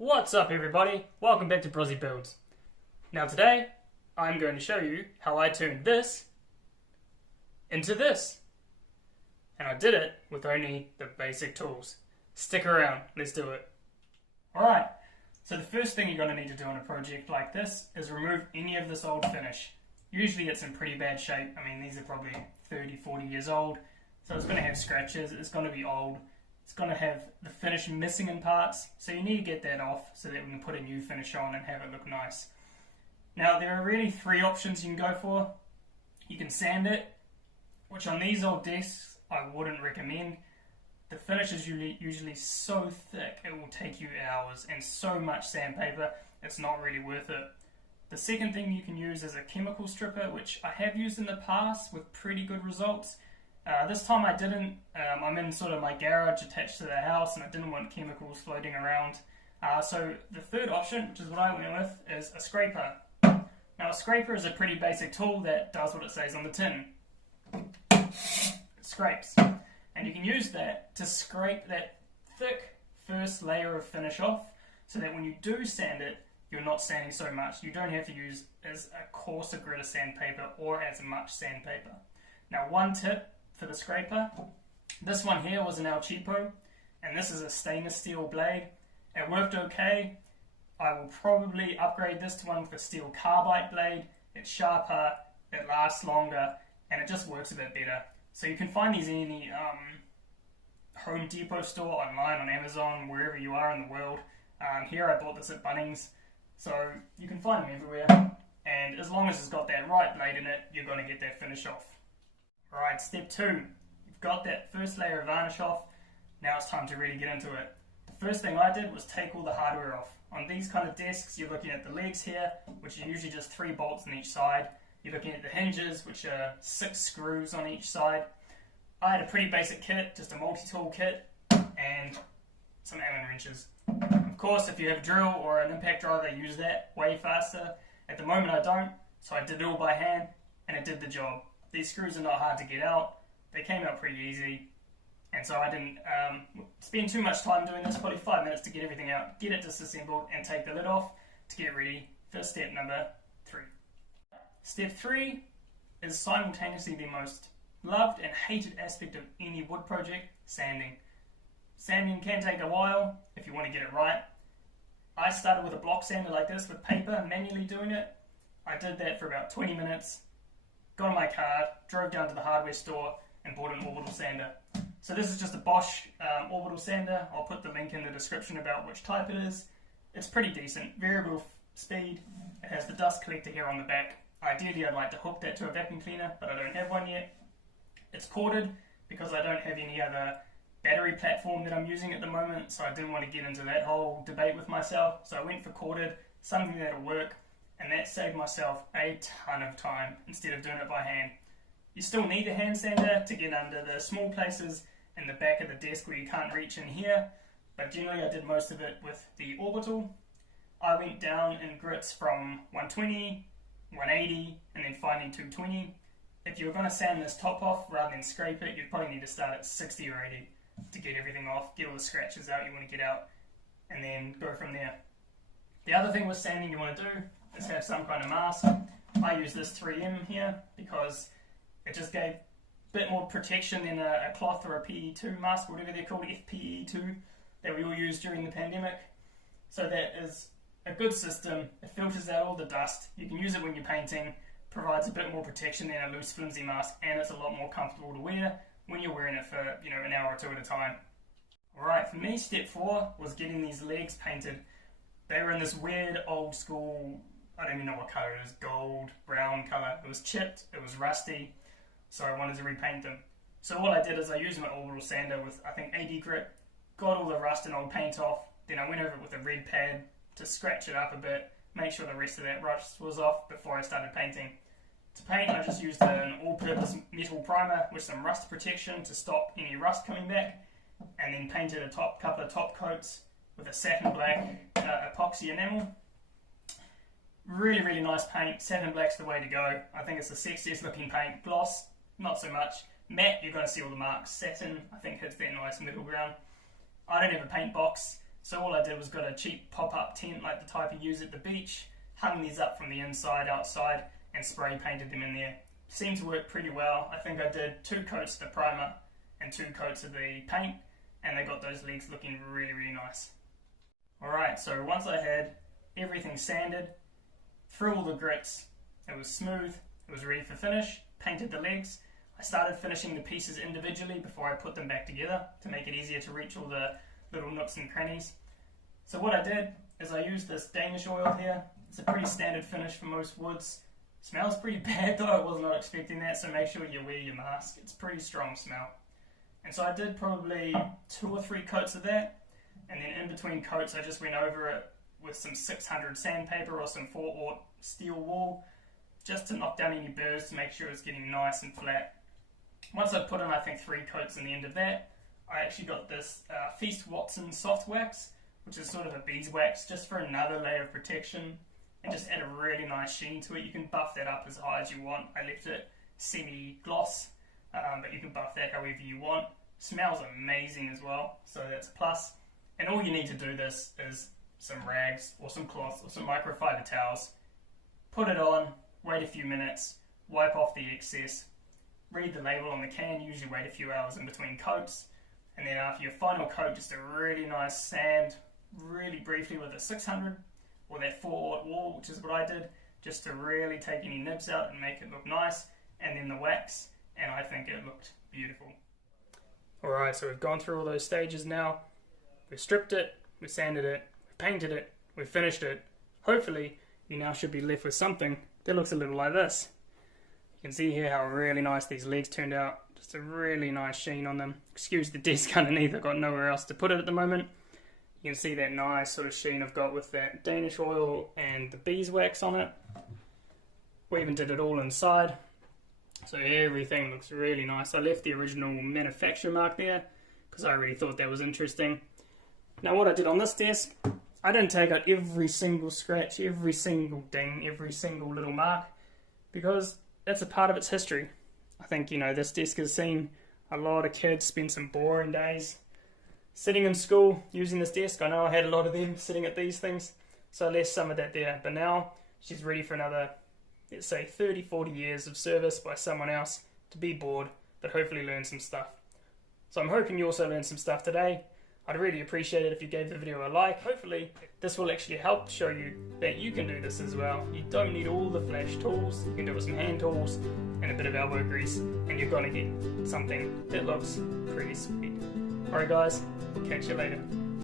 What's up everybody, welcome back to Brozzy Builds. Now today, I'm going to show you how I turned this into this. And I did it with only the basic tools. Stick around, let's do it. Alright, so the first thing you're going to need to do on a project like this is remove any of this old finish. Usually it's in pretty bad shape. I mean, these are probably 30, 40 years old. So it's going to have scratches, it's going to be old. It's going to have the finish missing in parts, so you need to get that off so that we can put a new finish on and have it look nice. Now there are really three options you can go for. You can sand it, which on these old desks I wouldn't recommend. The finish is usually so thick it will take you hours, and so much sandpaper it's not really worth it. The second thing you can use is a chemical stripper, which I have used in the past with pretty good results. This time I didn't. I'm in sort of my garage attached to the house and I didn't want chemicals floating around. So the third option, which is what I went with, is a scraper. Now a scraper is a pretty basic tool that does what it says on the tin. It scrapes. And you can use that to scrape that thick first layer of finish off so that when you do sand it, you're not sanding so much. You don't have to use as a coarser grit of sandpaper or as much sandpaper. Now one tip for the scraper, this one here was an El Cheapo, and this is a stainless steel blade. It worked okay. I will probably upgrade this to one with a steel carbide blade. It's sharper, it lasts longer, and it just works a bit better. So you can find these in any Home Depot store, online, on Amazon, wherever you are in the world. Here I bought this at Bunnings, so you can find them everywhere, and as long as it's got that right blade in it, you're going to get that finish off. Alright, step 2. You've got that first layer of varnish off. Now it's time to really get into it. The first thing I did was take all the hardware off. On these kind of desks, you're looking at the legs here, which are usually just 3 bolts on each side. You're looking at the hinges, which are 6 screws on each side. I had a pretty basic kit, just a multi-tool kit, and some Allen wrenches. Of course, if you have a drill or an impact driver, use that way faster. At the moment I don't, so I did it all by hand, and it did the job. These screws are not hard to get out. They came out pretty easy. And so I didn't spend too much time doing this, probably 5 minutes to get everything out, get it disassembled, and take the lid off to get ready for step number 3. Step 3 is simultaneously the most loved and hated aspect of any wood project, sanding. Sanding can take a while if you want to get it right. I started with a block sander like this with paper, manually doing it. I did that for about 20 minutes. Got on my card, drove down to the hardware store and bought an Orbital sander. So this is just a Bosch Orbital sander. I'll put the link in the description about which type it is. It's pretty decent, variable speed. It has the dust collector here on the back. Ideally I'd like to hook that to a vacuum cleaner, but I don't have one yet. It's corded because I don't have any other battery platform that I'm using at the moment, so I didn't want to get into that whole debate with myself. So I went for corded, something that'll work. And that saved myself a ton of time instead of doing it by hand. You still need a hand sander to get under the small places in the back of the desk where you can't reach in here, but generally I did most of it with the Orbital. I went down in grits from 120, 180, and then finally 220. If you were going to sand this top off rather than scrape it, you'd probably need to start at 60 or 80 to get everything off, get all the scratches out you want to get out, and then go from there. The other thing with sanding you want to do is have some kind of mask. I use this 3M here because it just gave a bit more protection than a cloth or a PE2 mask, whatever they're called, FPE2, that we all used during the pandemic. So that is a good system. It filters out all the dust. You can use it when you're painting, provides a bit more protection than a loose flimsy mask, and it's a lot more comfortable to wear when you're wearing it for an hour or 2 at a time. Alright, for me step 4 was getting these legs painted. They were in this weird old school, I don't even know what colour it is, gold, brown colour. It was chipped, it was rusty, so I wanted to repaint them. So what I did is I used my Orbital sander with, I think, 80 grit, got all the rust and old paint off, then I went over it with a red pad to scratch it up a bit, make sure the rest of that rust was off before I started painting. To paint, I just used an all-purpose metal primer with some rust protection to stop any rust coming back, and then painted a couple of top coats with a satin black epoxy enamel. Really, really nice paint. Satin black's the way to go. I think it's the sexiest looking paint. Gloss, not so much. Matte, you're going to see all the marks. Satin, I think, hits that nice middle ground. I don't have a paint box. So all I did was got a cheap pop-up tent like the type you use at the beach, hung these up from the inside outside and spray painted them in there. Seemed to work pretty well. I think I did 2 coats of the primer and 2 coats of the paint, and they got those legs looking really, really nice. Alright, so once I had everything sanded, through all the grits, it was smooth, it was ready for finish, painted the legs. I started finishing the pieces individually before I put them back together to make it easier to reach all the little nooks and crannies. So what I did is I used this Danish oil here. It's a pretty standard finish for most woods. Smells pretty bad though, I was not expecting that, so make sure you wear your mask. It's a pretty strong smell. And so I did probably 2 or 3 coats of that, and then in between coats I just went over it with some 600 sandpaper or some 4/0 steel wool, just to knock down any burrs to make sure it's getting nice and flat. Once I put in I think 3 coats in the end of that, I actually got this Feast Watson soft wax, which is sort of a beeswax, just for another layer of protection and just add a really nice sheen to it. You can buff that up as high as you want. I left it semi-gloss, but you can buff that however you want. Smells amazing as well, so that's a plus. And all you need to do this is some rags or some cloth or some microfiber towels. Put it on, wait a few minutes, wipe off the excess, read the label on the can, usually wait a few hours in between coats, and then after your final coat, just a really nice sand, really briefly with a 600 or that 4/0 wool, which is what I did, just to really take any nibs out and make it look nice, and then the wax, and I think it looked beautiful. Alright, so we've gone through all those stages now. We've stripped it, we've sanded it, we've painted it, we've finished it. Hopefully, you now should be left with something that looks a little like this. You can see here how really nice these legs turned out. Just a really nice sheen on them. Excuse the desk underneath, I've got nowhere else to put it at the moment. You can see that nice sort of sheen I've got with that Danish oil and the beeswax on it. We even did it all inside. So everything looks really nice. I left the original manufacturer mark there because I really thought that was interesting. Now what I did on this desk, I didn't take out every single scratch, every single ding, every single little mark, because that's a part of its history. I think, you know, this desk has seen a lot of kids spend some boring days sitting in school using this desk. I know I had a lot of them sitting at these things, so I left some of that there. But now she's ready for another, let's say, 30, 40 years of service by someone else to be bored, but hopefully learn some stuff. So I'm hoping you also learned some stuff today. I'd really appreciate it if you gave the video a like. Hopefully this will actually help show you that you can do this as well. You don't need all the flash tools. You can do it with some hand tools and a bit of elbow grease, and you're going to get something that looks pretty sweet. Alright guys, catch you later.